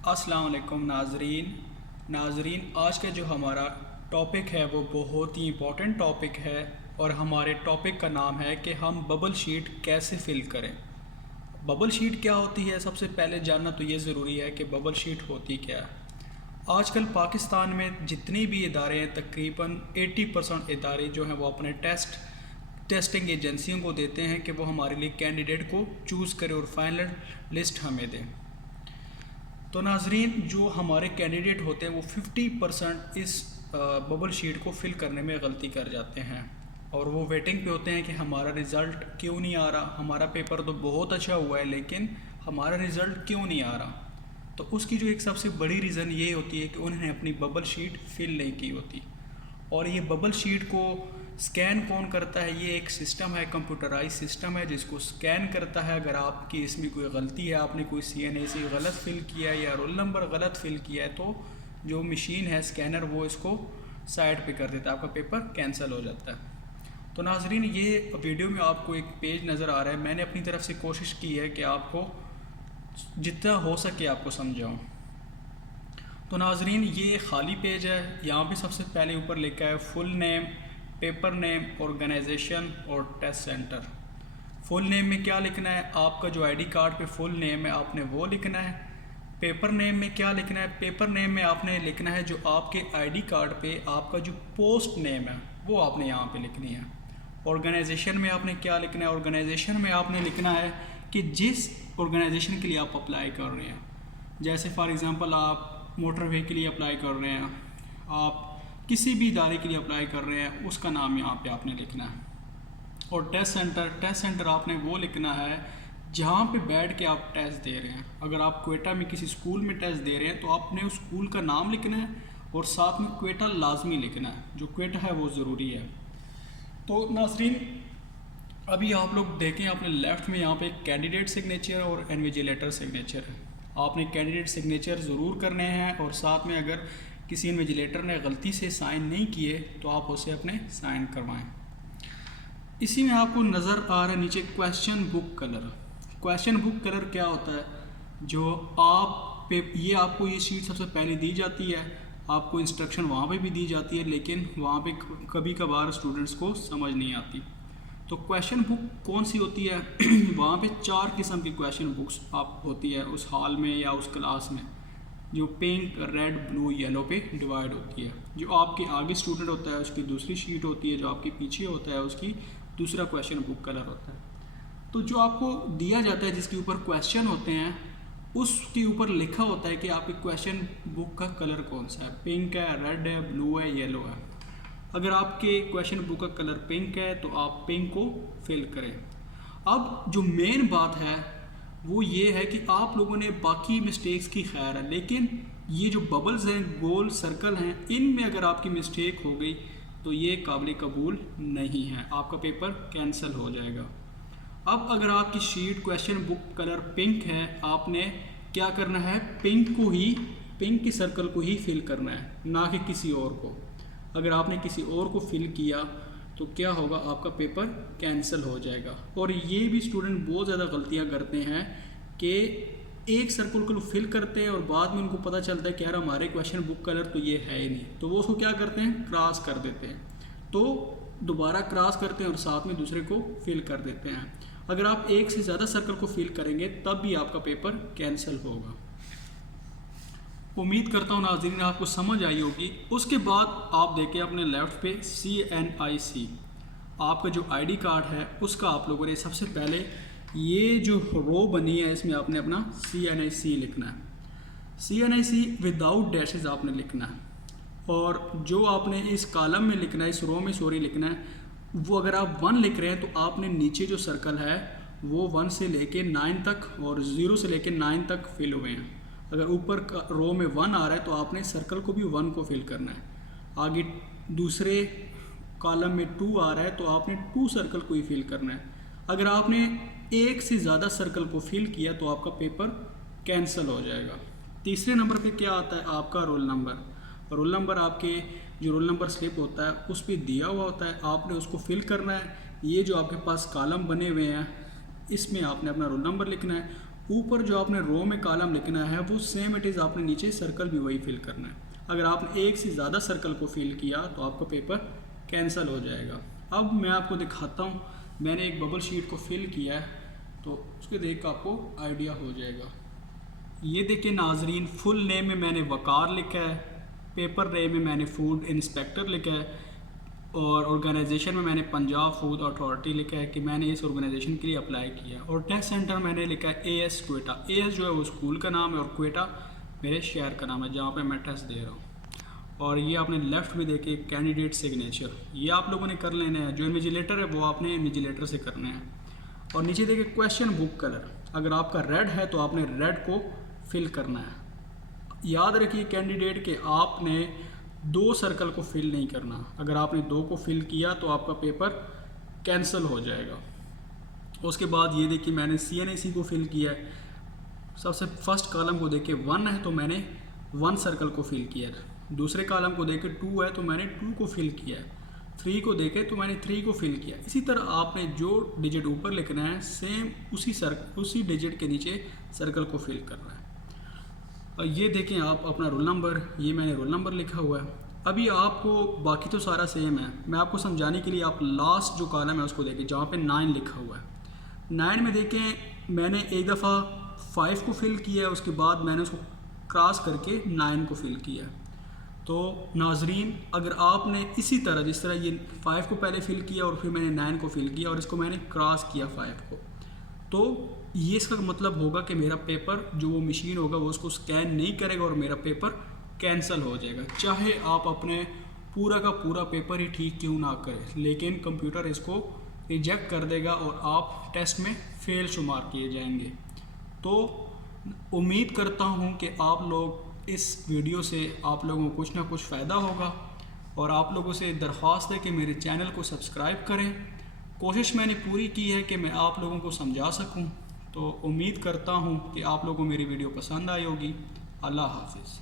अस्सलाम वालेकुम नाजरीन, आज का जो हमारा टॉपिक है वो बहुत ही इम्पोर्टेंट टॉपिक है। और हमारे टॉपिक का नाम है कि हम बबल शीट कैसे फ़िल करें। बबल शीट क्या होती है, सबसे पहले जानना तो ये ज़रूरी है कि बबल शीट होती क्या है। आजकल पाकिस्तान में जितने भी इदारे हैं, तकरीबन 80% इदारे जो हैं वो अपने टेस्टिंग एजेंसियों को देते हैं कि वो हमारे लिए कैंडिडेट को चूज़ करें और फाइनल लिस्ट हमें दें। तो नाजरीन, जो हमारे कैंडिडेट होते हैं वो 50% इस बबल शीट को फिल करने में गलती कर जाते हैं और वो वेटिंग पे होते हैं कि हमारा रिज़ल्ट क्यों नहीं आ रहा। हमारा पेपर तो बहुत अच्छा हुआ है लेकिन हमारा रिज़ल्ट क्यों नहीं आ रहा। तो उसकी जो एक सबसे बड़ी रीज़न ये होती है कि उन्होंने अपनी बबल शीट फिल नहीं की होती। और ये बबल शीट को स्कैन कौन करता है, ये एक सिस्टम है, कंप्यूटराइज सिस्टम है जिसको स्कैन करता है। अगर आपकी इसमें कोई गलती है, आपने कोई CNAC गलत फ़िल किया है या रोल नंबर गलत फ़िल किया है, तो जो मशीन है स्कैनर वो इसको साइड पे कर देता है, आपका पेपर कैंसिल हो जाता है। तो नाजरीन, ये वीडियो में आपको एक पेज नज़र आ रहा है। मैंने अपनी तरफ से कोशिश की है कि आपको जितना हो सके आपको समझाऊँ। तो नाजरीन, ये खाली पेज है। यहाँ पे सबसे पहले ऊपर लिखा है full name, paper name, organisation और टेस्ट सेंटर। फुल नेम में क्या लिखना है, आपका जो ID कार्ड पे फुल नेम है आपने वो लिखना है। पेपर नेम में क्या लिखना है, पेपर नेम में आपने लिखना है जो आपके ID कार्ड पे आपका जो पोस्ट नेम है वो आपने यहाँ पे लिखनी है। ऑर्गेनाइजेशन में आपने क्या लिखना है, ऑर्गेनाइजेशन में आपने लिखना है कि जिस ऑर्गेनाइजेशन के लिए आप अप्लाई कर रहे हैं। जैसे फॉर एग्ज़ाम्पल आप मोटर वे के लिए अप्लाई कर रहे हैं, आप किसी भी इदारे के लिए अप्लाई कर रहे हैं, उसका नाम यहाँ पे आपने लिखना है। और टेस्ट सेंटर आपने वो लिखना है जहाँ पे बैठ के आप टेस्ट दे रहे हैं। अगर आप क्वेटा में किसी स्कूल में टेस्ट दे रहे हैं तो आपने उस स्कूल का नाम लिखना है और साथ में क्वेटा लाजमी लिखना है, जो क्वेटा है वो ज़रूरी है। तो नाजरीन, अभी आप लोग देखें अपने लेफ़्ट में यहाँ पे कैंडिडेट सिग्नेचर और इन्विजिलेटर सिग्नेचर है। आपने कैंडिडेट सिग्नेचर ज़रूर करने हैं और साथ में अगर किसी इन्विजिलेटर ने गलती से साइन नहीं किए तो आप उसे अपने साइन करवाएं। इसी में आपको नज़र आ रहा है नीचे question book colour. Question book colour क्या होता है, जो आप पे ये आपको ये शीट सबसे पहले दी जाती है, आपको इंस्ट्रक्शन वहाँ पे भी दी जाती है लेकिन वहाँ पे कभी कभार स्टूडेंट्स को समझ नहीं आती। तो क्वेश्चन बुक कौन सी होती है वहाँ पे 4 किस्म की क्वेश्चन बुक्स आप होती है उस हॉल में या उस क्लास में, जो पिंक, रेड, ब्लू, येलो पे डिवाइड होती है। जो आपके आगे स्टूडेंट होता है उसकी दूसरी शीट होती है, जो आपके पीछे होता है उसकी दूसरा क्वेश्चन बुक कलर होता है। तो जो आपको दिया जाता है जिसके ऊपर क्वेश्चन होते हैं उसके ऊपर लिखा होता है कि आपके क्वेश्चन बुक का कलर कौन सा है, पिंक है, रेड है, ब्लू है, येलो है। अगर आपके क्वेश्चन बुक का कलर पिंक है तो आप पिंक को फिल करें। अब जो मेन बात है वो ये है कि आप लोगों ने बाकी मिस्टेक्स की खैर है, लेकिन ये जो बबल्स हैं, गोल सर्कल हैं, इनमें अगर आपकी मिस्टेक हो गई तो ये काबिल कबूल नहीं है, आपका पेपर कैंसिल हो जाएगा। अब अगर आपकी sheet question book colour pink है, आपने क्या करना है, पिंक के सर्कल को ही फिल करना है, ना कि किसी और को। अगर आपने किसी और को फिल किया तो क्या होगा, आपका पेपर कैंसिल हो जाएगा। और ये भी स्टूडेंट बहुत ज़्यादा गलतियां करते हैं कि एक सर्कल को फिल करते हैं और बाद में उनको पता चलता है कि यार हमारे क्वेश्चन बुक कलर तो ये है ही नहीं, तो वो उसको क्या करते हैं, क्रॉस कर देते हैं। तो दोबारा क्रॉस करते हैं और साथ में दूसरे को फिल कर देते हैं। अगर आप एक से ज़्यादा सर्कल को फिल करेंगे तब भी आपका पेपर कैंसिल होगा। उम्मीद करता हूँ नाज़रीन आपको समझ आई होगी। उसके बाद आप देखें अपने लेफ़्ट पे CNIC, आपका जो ID कार्ड है उसका आप लोगों ने सबसे पहले ये जो रो बनी है इसमें आपने अपना CNIC लिखना है। CNIC विदाउट डैशेज आपने लिखना है। और जो आपने इस कॉलम में लिखना है, इस रो में सॉरी लिखना है, वो अगर आप 1 लिख रहे हैं तो आपने नीचे जो सर्कल है वो 1 से लेके 9 तक और 0 से लेके 9 तक फिल हुए हैं। अगर ऊपर रो में 1 आ रहा है तो आपने सर्कल को भी 1 को फिल करना है। आगे दूसरे कॉलम में 2 आ रहा है तो आपने 2 सर्कल को ही फिल करना है। अगर आपने एक से ज़्यादा सर्कल को फिल किया तो आपका पेपर कैंसिल हो जाएगा। तीसरे नंबर पे क्या आता है, आपका रोल नंबर। रोल नंबर आपके जो रोल नंबर स्लिप होता है उस पर दिया हुआ होता है, आपने उसको फिल करना है। ये जो आपके पास कॉलम बने हुए हैं इसमें आपने अपना रोल नंबर लिखना है ऊपर जो आपने रो में कॉलम लिखना है वो सेम इट इज़, आपने नीचे सर्कल भी वही फिल करना है। अगर आपने एक से ज़्यादा सर्कल को फिल किया तो आपका पेपर कैंसिल हो जाएगा। अब मैं आपको दिखाता हूँ, मैंने एक बबल शीट को फिल किया है तो उसके देख कर आपको आइडिया हो जाएगा। ये देखिए नाजरीन, फुल नेम में मैंने वकार लिखा है, पेपर नेम में मैंने फूड इंस्पेक्टर लिखा है और ऑर्गेनाइजेशन में मैंने पंजाब फूड अथॉरिटी लिखा है कि मैंने इस ऑर्गेनाइजेशन के लिए अप्लाई किया। और टेस्ट सेंटर मैंने लिखा है AS क्वेटा। AS जो है वो स्कूल का नाम है और क्वेटा मेरे शहर का नाम है जहाँ पे मैं टेस्ट दे रहा हूँ। और ये आपने लेफ़्ट में देखे कैंडिडेट सिग्नेचर, ये आप लोगों ने कर लेना है। जो इन्विजिलेटर है वो आपने इन्विजिलेटर से करना है। और नीचे देखिए क्वेश्चन बुक कलर, अगर आपका रेड है तो आपने रेड को फिल करना है। याद रखिए कैंडिडेट के आपने 2 सर्कल को फिल नहीं करना, अगर आपने 2 को फिल किया तो आपका पेपर कैंसिल हो जाएगा। उसके बाद ये देखिए मैंने CNAC को फिल किया है। सबसे फर्स्ट कॉलम को देखे 1 है तो मैंने 1 सर्कल को फिल किया है। दूसरे कॉलम को देखे 2 है तो मैंने 2 को फिल किया है। 3 को देखे तो मैंने 3 को फिल किया। इसी तरह आपने जो डिजिट ऊपर लिखना है सेम उसी डिजिट के नीचे सर्कल को फिल करना है। और ये देखें आप अपना रोल नंबर, ये मैंने रोल नंबर लिखा हुआ है। अभी आपको बाकी तो सारा सेम है, मैं आपको समझाने के लिए आप लास्ट जो कॉलम है उसको देखें जहाँ पे 9 लिखा हुआ है। 9 में देखें मैंने एक दफ़ा 5 को फिल किया है, उसके बाद मैंने उसको क्रॉस करके 9 को फिल किया है। तो नाजरीन अगर आपने इसी तरह जिस तरह ये 5 को पहले फिल किया और फिर मैंने 9 को फिल किया और इसको मैंने क्रॉस किया 5 को, तो ये इसका मतलब होगा कि मेरा पेपर जो वो मशीन होगा वो उसको स्कैन नहीं करेगा और मेरा पेपर कैंसिल हो जाएगा। चाहे आप अपने पूरा का पूरा पेपर ही ठीक क्यों ना करें, लेकिन कंप्यूटर इसको रिजेक्ट कर देगा और आप टेस्ट में फेल शुमार किए जाएंगे। तो उम्मीद करता हूँ कि आप लोग इस वीडियो से आप लोगों को कुछ ना कुछ फ़ायदा होगा और आप लोगों से दरख्वास्त है कि मेरे चैनल को सब्सक्राइब करें। कोशिश मैंने पूरी की है कि मैं आप लोगों को समझा सकूं, तो उम्मीद करता हूं कि आप लोगों को मेरी वीडियो पसंद आई होगी। अल्लाह हाफिज़।